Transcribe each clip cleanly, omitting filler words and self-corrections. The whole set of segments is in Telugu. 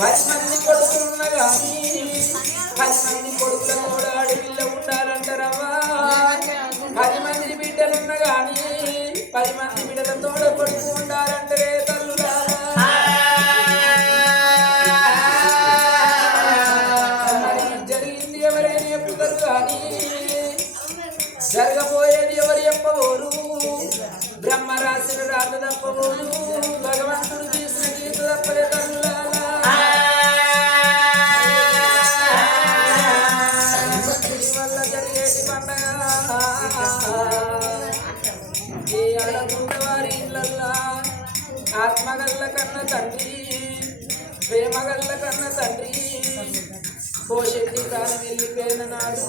10 మంది కొడుకులున్న గాని 10 మంది కొడుకుల కూడా అడవిలో ఉండాలంటారమ్మా 10 మంది బిడ్డలున్న గాని 10 మంది బిడ్డలతో కొడుకు ఉండాలంటే తల్లులారా జరిగింది ఎవరైనా చెప్పుతారు కానీ జరగబోయేది ఎవరు చెప్పబోరు బ్రహ్మ రాసిన రాత తప్పబోరు భగవంతుడు తీసిన గీత తప్పలే తల్లులారా వల్ల జరిగేటి పండగ ఈ అడగుండ వారి ఇళ్ళల్లా ఆత్మగల్ల కన్న తండ్రి ప్రేమగల్ల కన్న తండ్రి పోషెట్టి కాలం వెళ్ళిపోయిన నాడు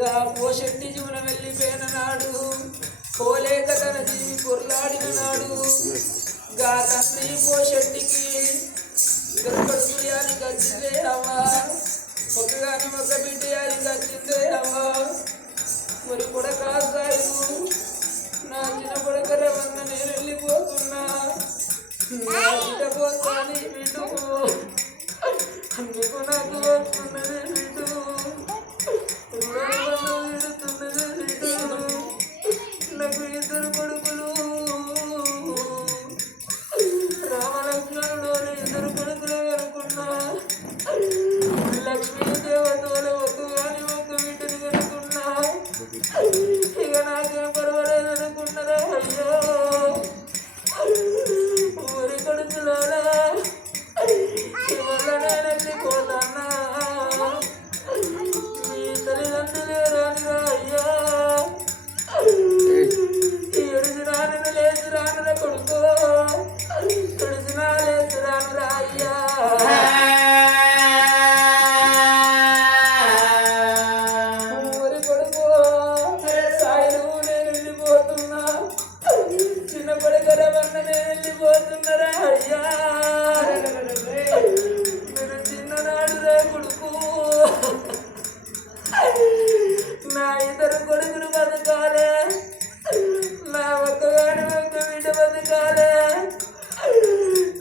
గా పోషెట్టి జీవనం వెళ్ళిపోయిన నాడు పోలేక తన జీవి పొర్లాడిన నాడు గా తండ్రి పోషెట్టికి గర్భసూర్యాన్ని గచ్చిందే అవ్వా ఒకగాని ఒక బిడ్డయాన్ని గచ్చిందే అవ్వా మరి కూడా కాదు నా చిన్న కొడుకర వల్ల నేను వెళ్ళిపోతున్నా నా బిడ్డ పోతాని బిడ్డు అందుకు నాకు వస్తున్నది బిడ్డు విడుతున్నది బిడ్డు నాకు 2 కొడుకులు రామలక్ష్మణుడు 2 కొడుకులు అనుకున్నా లక్ష్మీ దేవతలు ఒకగాని ఒక బిడ్డను కనుకున్నా ఇక నాకేం పర్వాలేదు అనుకున్నారా అయ్యో ఊరి కొడుకులోలా ఇవల్ల నేను వెళ్ళిపోతానా మీ తల్లిదండ్రులే రానిరా అయ్యా ఎడిసి రాను లేచి రానురా కొడుకో ఎడిసినా లేచి రానురా అయ్యా ఊరి కొడుకో సాయిలు నేను వెళ్ళిపోతున్నా చిన్న కొడుకర వల్ల నేను వెళ్ళిపోతున్నారా అయ్యా మీరు చిన్ననాడు రే కొడుకు నా 2 కొడుకులు బతకాలే నా ఒక్కగాని ఒక్క బిడ్డ బతకాలే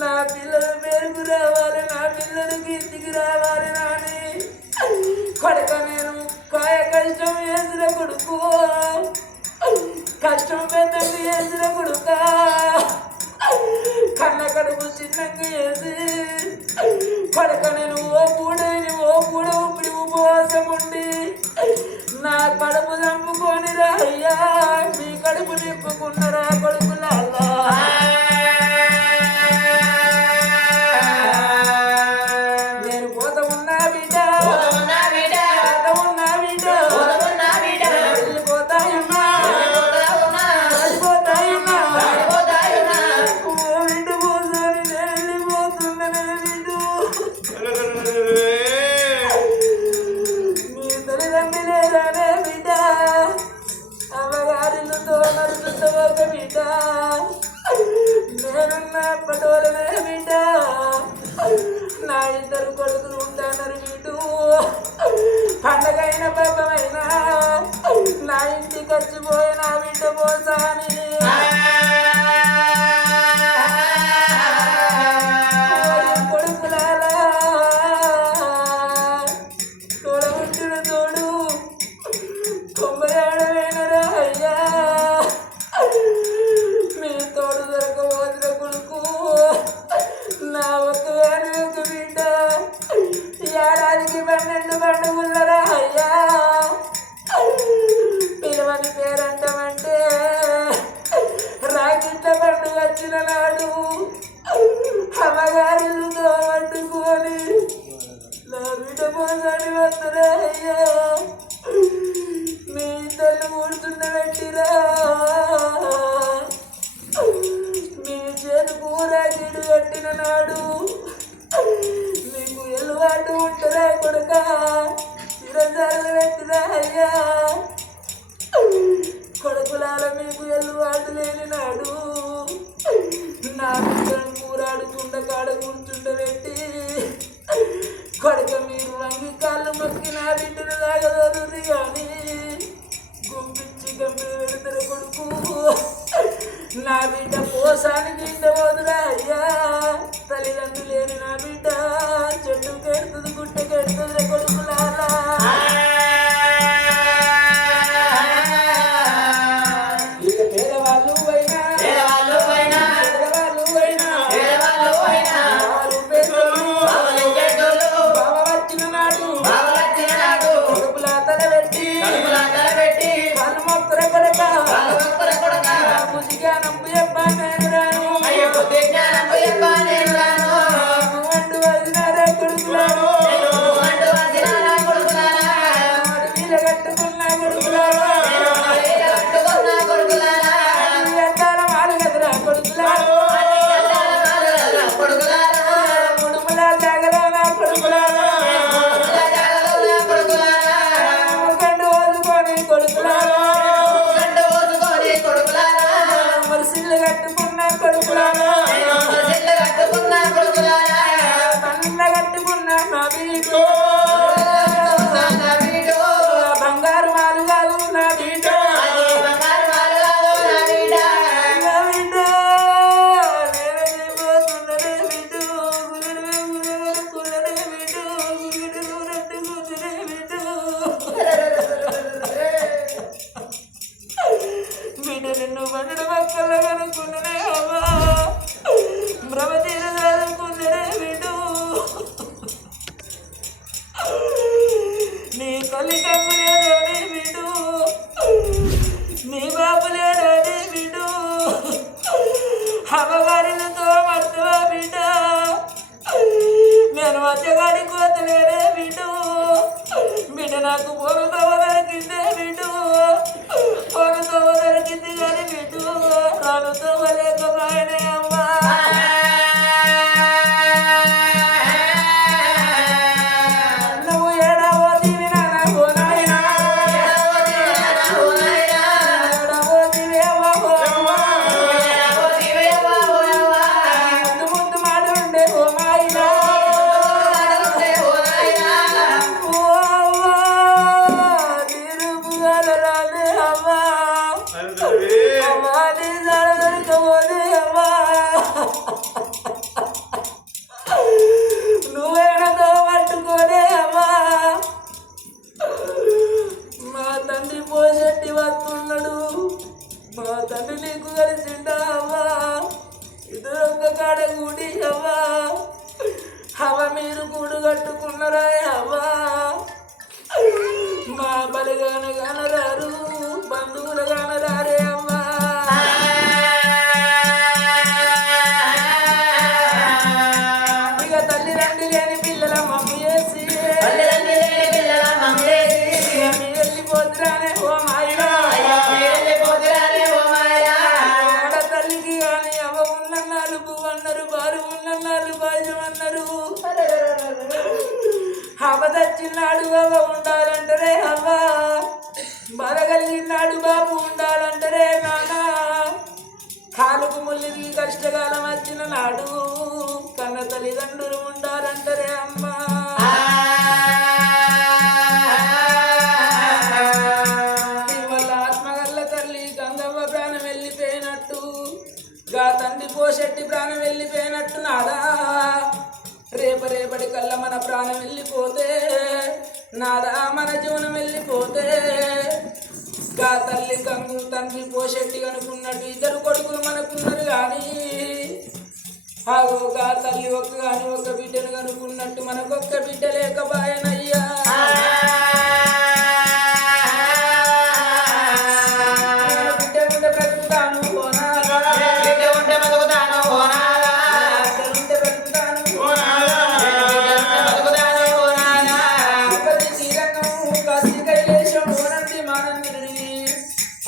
నా పిల్లల పేరుకు రావాలి నా పిల్లలకి ఇంటికి రావాలి నాని కొడుక నేను కాయ కష్టం వేసిన కొడుకు కష్టం పెద్దకి వేసిన కొడుక కన్న కడుపు చిన్నగా వేసి కొడుక నేను ఓ కూడా ఇప్పుడు ఉపవాసం ఉండి నా కడుపు చంపుకొని రా అయ్యా మీ కడుపు నింపుకున్నరా కొడుకులారా నేను పోత ఉన్నా బిడ్డ వెళ్ళిపోతాయన్నా ఇంటి పోసారి నేను వెళ్ళిపోతున్నా బిడ్డు మీ తల్లిదండ్రులే రానే బిడ్డ అమ్మగారితో నడుచుతో ఒక బిడ్డ నేనున్న పటోలనే బిడ్డ నా 2 కొడుకులు ఉంటానరు బిడ్డు పండగైన పబ్బమైనా నా ఇంటికి వచ్చిపోయిన బిడ్డ పోసాని కొడుకులారా తోడబుట్టిన తోడు 97 అయ్యా మీ తోడు దొరకబోతున్న కొడుకు నా ఒక్కగాని ఒక బిడ్డ ఏడాదికి 12 పండుగలరా అయ్యా పిలవని పేరంటమంటే రాకిట్ల పండుగ వచ్చిన నాడు అమ్మగారితో పట్టుకొని నా బిడ్డ పోసాని వస్తురా అయ్యా మీ తల్లి కూర్చున్న పెట్టిరా మీ చేతి కూర గిడు కట్టిన నాడు మీకు ఎల్లువాటు ఉంటురా కొడుక చిరజాలు పెట్టిరా అయ్యా కొడుకులాల మీకు ఎల్లువాటు లేని నాడు నా బిడ్డను కూరాడుకుండ కాడ కూర్చుండబెట్టి కొడుక మీరు వంగి కాళ్ళు మొక్కి నా బిడ్డను లాగదోరుది కానీ గుంపించి గంపి పెడతారు కొడుకు నా బిడ్డ పోసానికి ఇంట పోదురా అయ్యా తల్లిదండ్రులు లేని నా బిడ్డ గుడి అవ్వా అవ మీరు గూడు కట్టుకున్నారా అవ్వా మా బలిగాన గానరారు బంధువులు గానరారే అవ్వా ఇక తల్లిదండ్రి లేని పిల్లల మమ్మ చేసి వెళ్ళిపోతురానే ఓ మాయా తల్లికి కానీ అవ ఉన్న నాలుగు అన్నారు బారు ఉన్న నాలుగు బాజ్యం అన్నారు అవదచ్చిన్నాడు అవ ఉండాలంటారే అవ్వ బరగలిగినాడు బాబు ఉండాలంటారే నానా కాలుకు ముల్లికి కష్టకాలం వచ్చిన నాడు కన్న తల్లిదండ్రులు ఉండాలంటారే అమ్మా ఇవాళ ఆత్మగల్ల తల్లి గంగవ్వ ప్రాణం వెళ్ళిపోయినట్టు గా తండ్రి పోషెట్టి ప్రాణం వెళ్ళిపోయినట్టు నాదా రేపటి కల్లా మన ప్రాణం వెళ్ళిపోతే నాదా మన జీవనం వెళ్ళిపోతే గా తల్లి గంగు తండ్రి పోషెట్టి కనుకున్నట్టు ఇద్దరు కొడుకులు మనకున్నారు కానీ గా తల్లి ఒక్క కానీ ఒక బిడ్డను కనుకున్నట్టు మనకొక్క బిడ్డ లేకపాయనయ్యా బిడ్డ ఉంటే బ్రతుకుతాను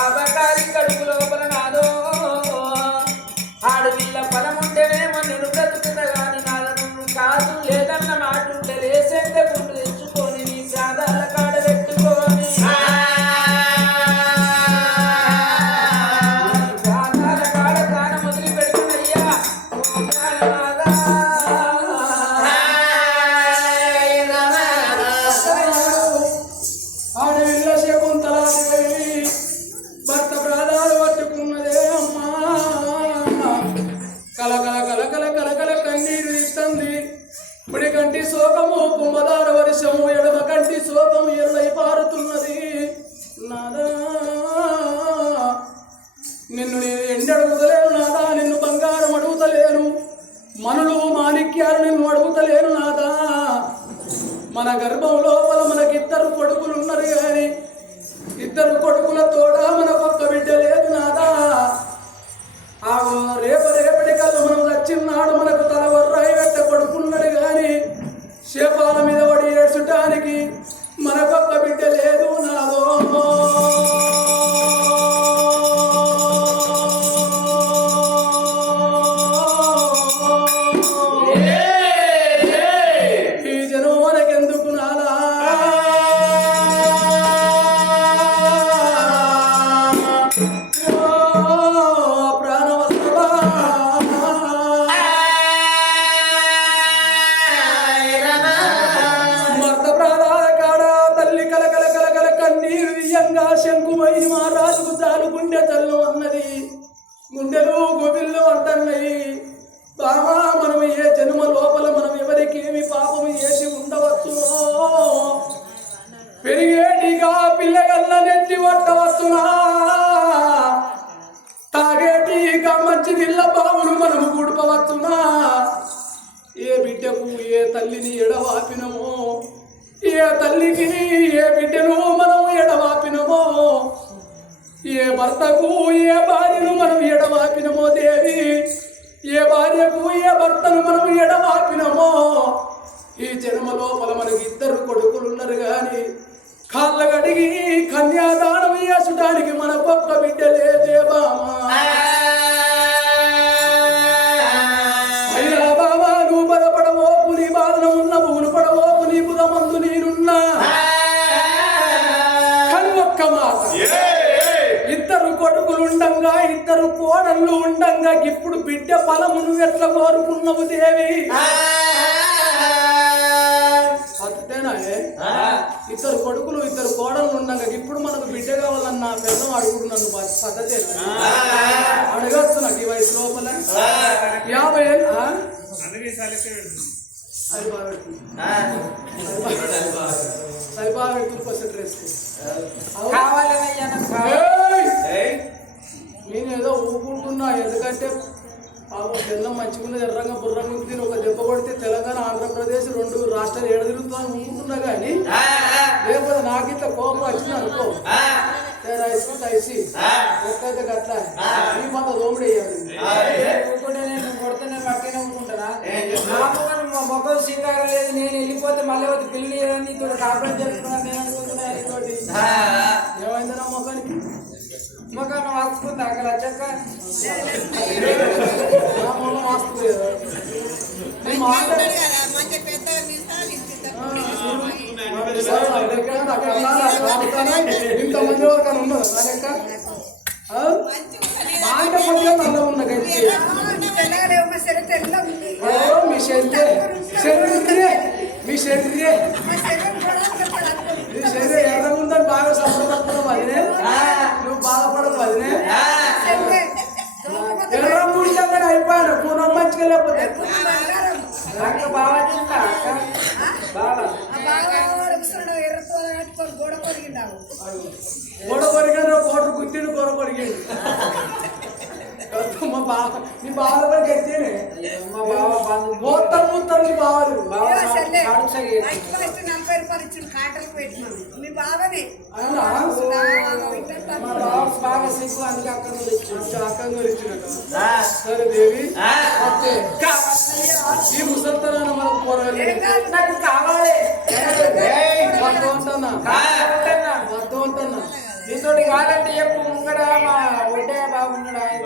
అబకారి కడుపు లోపల నాదో ఆడపిల్ల పదముంటేనేమో నేను బ్రతుకుతా కానీ నాలుగు కాదు లేదన్న మాట ఉంటే లేసేంత గుండు తెచ్చుకొని నీ ప్రాణాల కాడ పెట్టుకొని ప్రాణాల కాడ ప్రాణం వదిలి పెట్టుకున్నయ్యా ఆడవిల్ల శకుంతలాదేవి భర్త ప్రాణాలు పట్టుకున్నదే అమ్మా కలకల కలకల కలకల కన్నీరు ఇస్తుంది కుడి కంటి శోకము కుంభదార వర్షము ఎడమ కంటి శోకము ఎల్లై పారుతున్నది నాదా నిన్ను నేను ఎండడుగుతలేను నాదా నిన్ను బంగారం అడుగుతలేను మనులు మాణిక్యాలు నిన్ను అడుగుతలేను నాదా మన గర్భం లోపల మనకిద్దరు కొడుకులు ఉన్నారు కానీ ఇద్దరు కొడుకుల తోడ మనకొక్క బిడ్డ లేదు నాదా రేపటి కల్లా మనం వచ్చిన్నాడు మనకు తల వర్రాయి పెట్ట కొడుకున్నాడు కానీ శేపాల మీద పడి ఏడ్చటానికి మనకొక్క బిడ్డ లేదు నాదో ఈ జనం మనకెందుకు నాదా శంకుమైని మహారాజుకు చాలు గుండె చల్లు అన్నది గుండెలు గోబిళ్ళు అంటున్నాయి బామా మనం ఏ జన్మ లోపల మనం ఎవరికేమి పాపం చేసి ఉండవచ్చు పెరిగేటిగా పిల్లగల్ల నెత్తి పట్టవచ్చునా తాగేటిగా మంచి నీళ్ళ బావులు మనము గుడపవచ్చునా ఏ బిడ్డకు ఏ తల్లిని ఎడవాపినమో ఏ తల్లికి ఏ బిడ్డను మనం ఎడవాపినమో ఏ భర్తకు ఏ భార్యను మనం ఎడవాపినమో దేవి ఏ భార్యకు ఏ భర్తను మనం ఎడవాపినమో ఈ జన్మ లోపల మనకి ఇద్దరు కొడుకులున్నారు కానీ కాళ్ళ గడిగి కన్యాదానం చేసుడానికి మనకొక్క బిడ్డ లేదే బామా అయ్యా బాబా నువ్వు బలపడవోపు నీ బాధన ఉన్న భూములు పడవోపు నీ బుధమందు నేనున్నా కానీ ఒక్క మాట ఇద్దరు కొడుకులు ఉండంగా ఇద్దరు కోడళ్ళు ఉండంగా ఇప్పుడు బిడ్డ ఫలము నువ్వు ఎట్లా కోరుకున్నావు దేవి అంతేనా ఇద్దరు కొడుకులు ఇద్దరు కోడళ్ళు ఉండగా ఇప్పుడు మనకు బిడ్డ కావాలన్న పెద్దం అడుగుడు నన్ను పద్ధతేనా అడగచ్చు నాకు ఈ వయసు లోపల 50 ఏళ్ళు సరిబాగా నేనేదో ఊపుకుంటున్నా ఎందుకంటే బెల్లం మంచిగా ఎర్రంగా బుర్రంగా ఉంది. ఒక దెబ్బ కొడితే తెలంగాణ ఆంధ్రప్రదేశ్ 2 రాష్ట్రాలు ఏడదిరుగుతాను ఊరుకున్నా కానీ లేకపోతే నాకు ఇట్లా కోపం వచ్చింది అనుకో ఐసి ఒక్కైతే గట్ల ఈ మాట దోమిడి నేను కొడితే నేను పక్కనే ఊరుకుంటానా? మా మొక్కలు సింగారం లేదు, నేను వెళ్ళిపోతే మళ్ళీ వచ్చి పిల్లలు లేదని తోటి కాపురం చేసుకున్నాను నేను అనుకుంటున్నా. తోటి ఏమైందన్నా మొఖానికి మొక్కను మార్చుకుంది అక్కడ వచ్చాక ఇంతమంది వరకు ఉన్నదా నా లెక్క? మాట కొంచెం నల్ల ఉన్న గట్టి మీ శరీరం ఎర్రగా ఉందని బాగా సంబరపడుతున్నావు అదినే. నువ్వు బాధపడదు అదినే. ఎర్ర పూసినాక అయిపోయాను పూనం మంచిగా లేకపోతే అక్క బాగా వచ్చిందా? అక్క బాగా గోడ కొరిగాడు కోటరు గుట్టిండు గోడ కొరిగాడు మా బావ నీ బావల కూడా గట్టినే మా బావ బాగా మొత్తం మొత్తం నీ బావలు బాగా సిగ్గు అందుకే అక్కడ సరే దేవి ఈ ముసల్తనాన్ని మనకు పోరాలి నాకు కావాలి మొత్తం ఉంటున్నా నీతోటి కాదంటే చెప్పు ముంగడ మా ఒడ్డే బాగున్నాడు ఆయన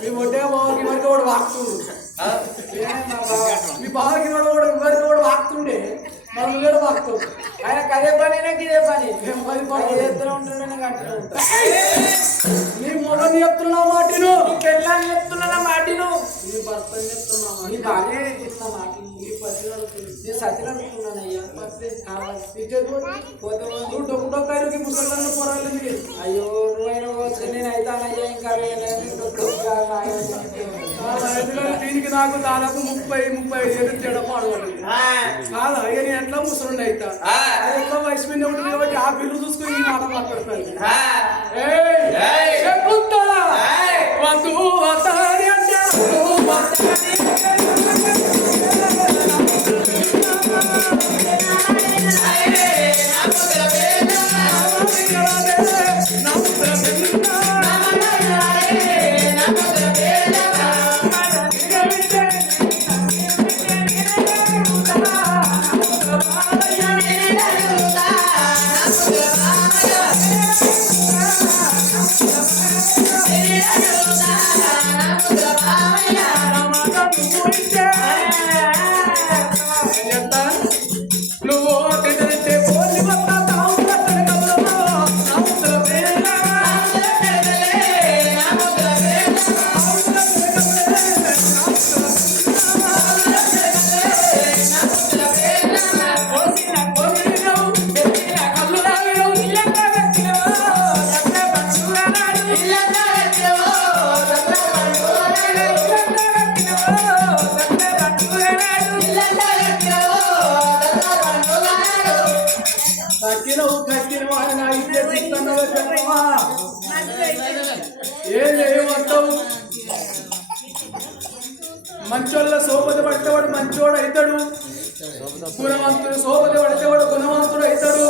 మీ ఒడ్డే బావకి ఎవరికి కూడా వాడుతుండు మీ బావకి ఎవరికి కూడా వాడుతుండే మనం కూడా వాడుతుంది ఆయనకు అదే పని ఇదే పని మేము 10 పని ఎత్తున ఉంటాడు గంటలు ఉంటా నీ మొలని చెప్తున్నా మాటిను పెళ్ళాన్ని చెప్తున్నా మాటిను నీ భర్తని చెప్తున్నా నీ బాగానే చెప్తున్నా మాటిను నీ పత్తి నడుపుతుంది నేను సత్యం అనుకున్నాను అయ్యా నువ్వు డొక్కడొక్కరికి ముసళ్ళన్న పోరాలి అయ్యో నువ్వైనా వచ్చి నేను అవుతానయ్యా ఇంకా దీనికి నాకు దాదాపు 30-35 ఏళ్ళు తేడా పాడవాలి కాదా ఇక నేను ఎట్లా ముసలుండి అవుతా అది ఎట్లా వయసు మీద ఉంటుంది కాబట్టి ఆ బిల్లు చూసుకుని ఈ మాట మాట్లాడతాను వద్దు వస్తాని అంటే నువ్వు మంచోళ్ళ సోపతి పడితేవాడు మంచోడు అవుతాడు, గుణవంతుడు సోపతి పడితేవాడు గుణవంతుడు అవుతాడు,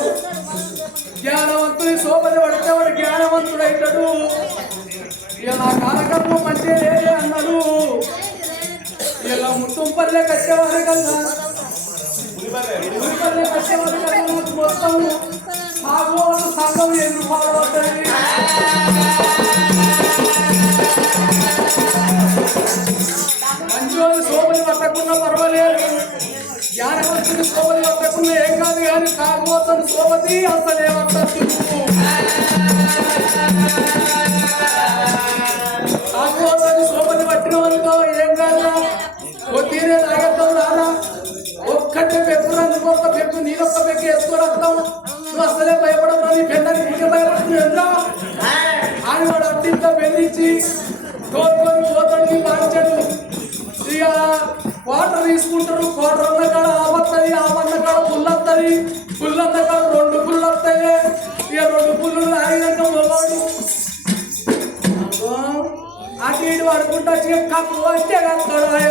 జ్ఞానవంతుని సోపతి పడితేవాడు జ్ఞానవంతుడు అవుతాడు. ఇక నా కాలకర్మ మంచి లేదే అన్నాడు. ఇలా ముత్తుంపల్లె కట్టేవారు కన్నా ముత్తుంపల్లె కట్టేవారు కన్నా మొత్తం సాగోలు సంఘం ఎదురు పాల్గొంటుంది. మంచోళ్ళు సోపతి పట్టకుండా పర్వాలేదు, జ్ఞానవంతుని సోపతి పట్టకుండా ఏం కాదు, కానీ కాకపోతాను సోపతి అసలేమంటారు. కాకపోతాను సోపతి పట్టిన వాళ్ళతో ఏం కాదు, తీరే తాగేద్దాం రారా, ఒక్కటే పెప్పు రంగు ఒక్క పెప్పు నీరొక్క పెక్కి వేసుకొని వస్తాం. నువ్వు అసలే భయపడవు, నీ పెళ్ళని నీకు భయపడుతుంది ఎంత అని వాడు అట్టింట్లో బెదిరించి తోడుకొని పోతాడు. మార్చాడు ఇక వాటర్ తీసుకుంటారు, కోటర్ అన్న కాడ ఆవత్తది, ఆవన్న కాడ పుల్లు వస్తుంది, పుల్లు అన్న కాడ 2 పుల్లు వస్తాయి. ఇక 2 పుల్లు తాగినాక మొగాడు అటు ఇటు పడుకుంటా కప్పు వచ్చే కత్తడాయ